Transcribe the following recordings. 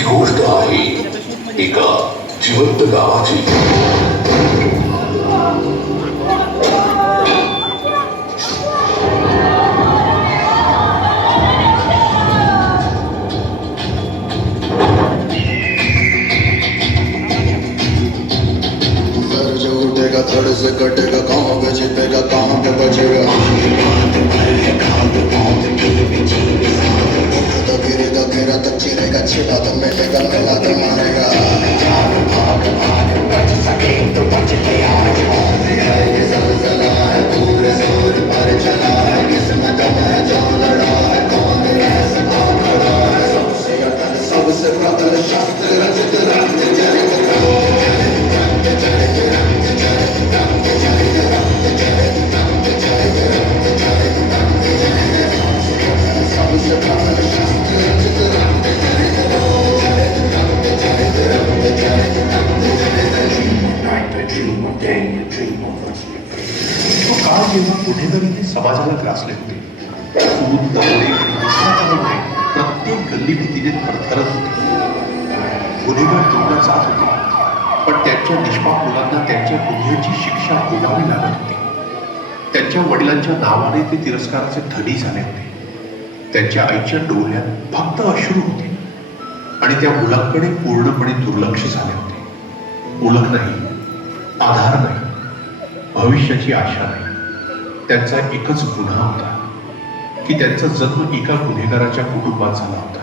ही गोष्ट आहे एका जिवंत गावाची. धड़ से कटेगा कहाँ पे जीतेगा कहाँ पे बचेगा तो गिरेगा गिरा तो चिरेगा छिला तो मिलेगा मिला तो मारेगा ये ज़लज़ला है पूरे जोर पर चला है किसमें दम है जो लड़ा है कौन कैसे कौन खड़ा है सबसे अटल सबसे प्रबल शास्त्र रचित रंग चरित तो काळ जेव्हा गुन्हेगारीने समाजाला ग्रासले होते, सूद, दरोडे आणि भ्रष्टाचारामुळे प्रत्येक गल्ली भीतीने थरथरत होती. गुन्हेगार तुरुंगात जात होते, पण त्यांच्या निष्पाप मुलांना त्यांच्या गुन्ह्याची शिक्षा भोगावी लागत होती. त्यांच्या वडिलांच्या नावाने ते तिरस्काराचे धनी झाले होते. त्यांच्या आईच्या डोळ्यात फक्त अश्रू होते आणि त्या मुलांकडे पूर्णपणे दुर्लक्ष झाले होते. ओळख नाही, आधार नाही, भविष्याची आशा नाही. त्यांचा एकच गुन्हा होता की त्यांचा जन्म एका गुन्हेगाराच्या कुटुंबात झाला होता.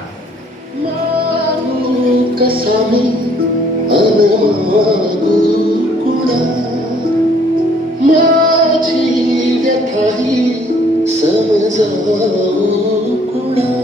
माझी व्यथाही समजावू कुणा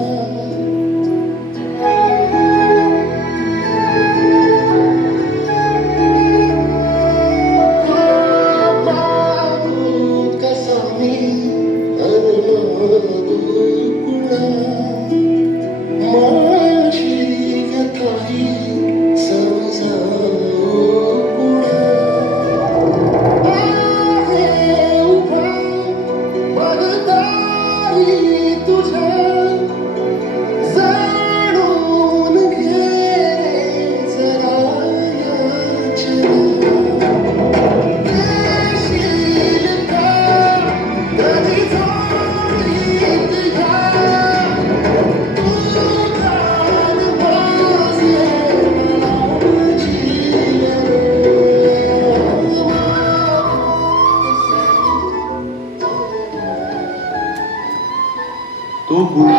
तो गुरु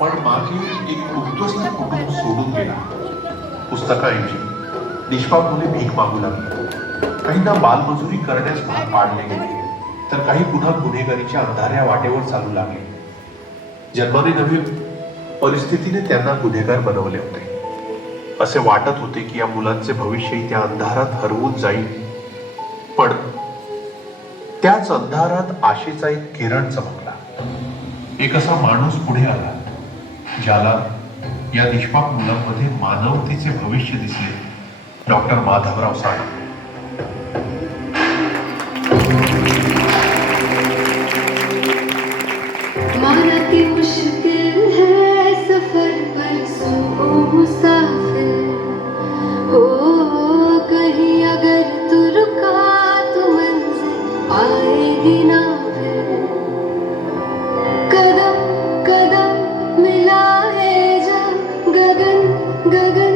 पण मागे एक उद्ध्वस्त कुटुंब सोडून गेला. पुस्तकाऐवजी निष्पाप मुले भीक मागू लागली. काहींना बालमजुरी करण्यास भाग पाडले गेले, तर काही पुन्हा गुन्हेगारीच्या अंधाऱ्या वाटेवर चालू लागले. जन्माने नव्हे, परिस्थितीने त्यांना गुन्हेगार बनवले होते. असे वाटत होते की या मुलांचे भविष्यही त्या अंधारात हरवून जाईल. पण त्याच अंधारात आशेचा एक किरण चमकला. एक असा माणूस पुढे आला ज्याला या निष्पाप मुलांमध्ये मानवतेचे भविष्य दिसले. डॉक्टर माधवराव साळवे. मानती मुश्किल है सफर पर सुनो मुसाफिर हो, कहीं अगर तू रुका तो मंजिल आएगी ना फिर. कदम कदम मिलाए जा, गगन गगन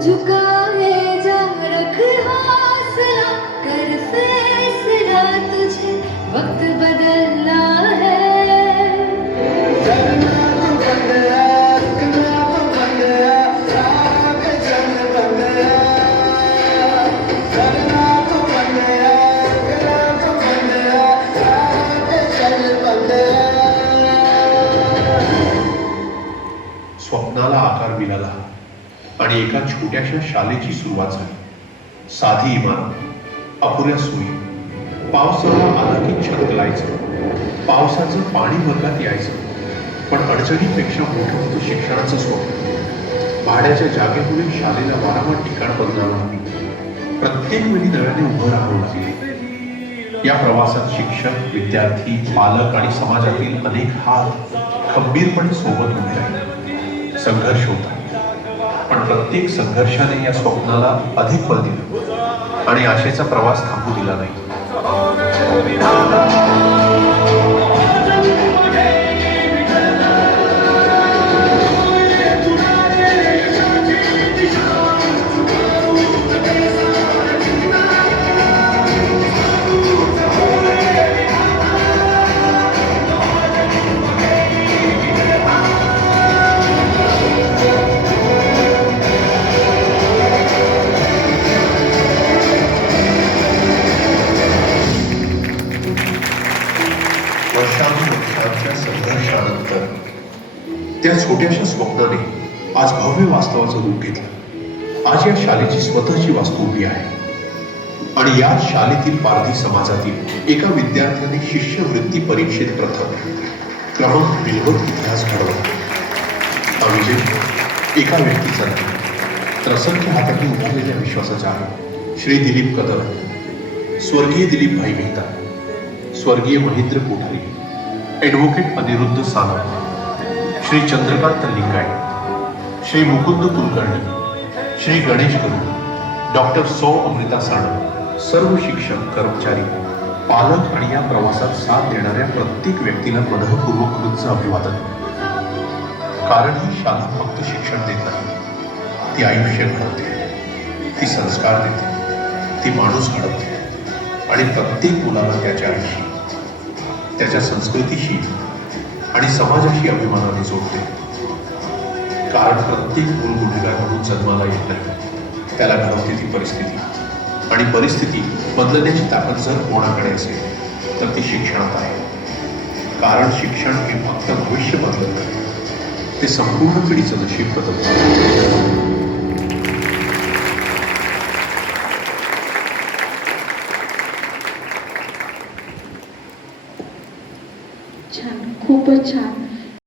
झुकाए जा, रख हौसला कर फैसला, तुझे वक्त बदलना है. स्वप्नाला आकार मिळाला आणि एका छोट्याशा शाळेची सुरुवात झाली. साधी इमारत, अपुऱ्या सोयी. पावसाळा आला की छत गळायचं, पावसाचं पाणी वर्गात यायचं. पण अडचणीपेक्षा मोठं होतं शिक्षणाचं स्वप्न. भाड्याच्या जागेमुळे शाळेला वारंवार ठिकाण बदलावं लागलं. प्रत्येक वेळी नव्याने उभं राहावं लागले. या प्रवासात शिक्षक, विद्यार्थी, पालक आणि समाजातील अनेक हात खंबीरपणे सोबत उभे राहिले. संघर्ष होता, प्रत्येक संघर्षाने या स्वप्नाला अधिक बळ दिलं आणि आशेचा प्रवास थांबू दिला नाही. वर्षानुवर्षांच्या संघर्षानंतर त्या छोट्याशा स्वप्नाने आज भव्य वास्तवाचं रूप घेतलं. आज या शाळेची स्वतःची वास्तू उभी आहे आणि या शाळेतील पारधी समाजातील एका विद्यार्थ्याने शिष्यवृत्ती परीक्षेत प्रथम क्रमांक मिळवत इतिहास घडवला. हा विजय एका व्यक्तीचा नाही, तर असंख्य हातातून उभारलेल्या विश्वासाचा आहे. श्री दिलीप कदम, स्वर्गीय दिलीप भाई मेहता, स्वर्गीय महेंद्र कोठारी, ॲडव्होकेट अनिरुद्ध सानप, श्री चंद्रकांत लिंगायत, श्री मुकुंद कुलकर्णी, श्री गणेश गरुड, डॉक्टर सौ अमृता सानप, सर्व शिक्षक, कर्मचारी, पालक आणि या प्रवासात साथ देणाऱ्या प्रत्येक व्यक्तीला मनःपूर्वक कृतज्ञ अभिवादन. कारण ही शाळा फक्त शिक्षण देत नाही, ती आयुष्य घडवते, ती संस्कार देते, ती माणूस घडवते आणि प्रत्येक मुलाला त्याच्या आईशी, त्याच्या संस्कृतीशी आणि समाजाशी अभिमानाने जोडते. कारण प्रत्येक मूल गुन्हेगार म्हणून जन्माला येत नाही, त्याला घडवते ती परिस्थिती. आणि परिस्थिती बदलण्याची ताकद जर कोणाकडे असेल तर ती शिक्षणात आहे. कारण शिक्षण हे फक्त भविष्य बदलत नाही, ते संपूर्ण पिढीचं नशीब बदलतं. छान, खूपच छान.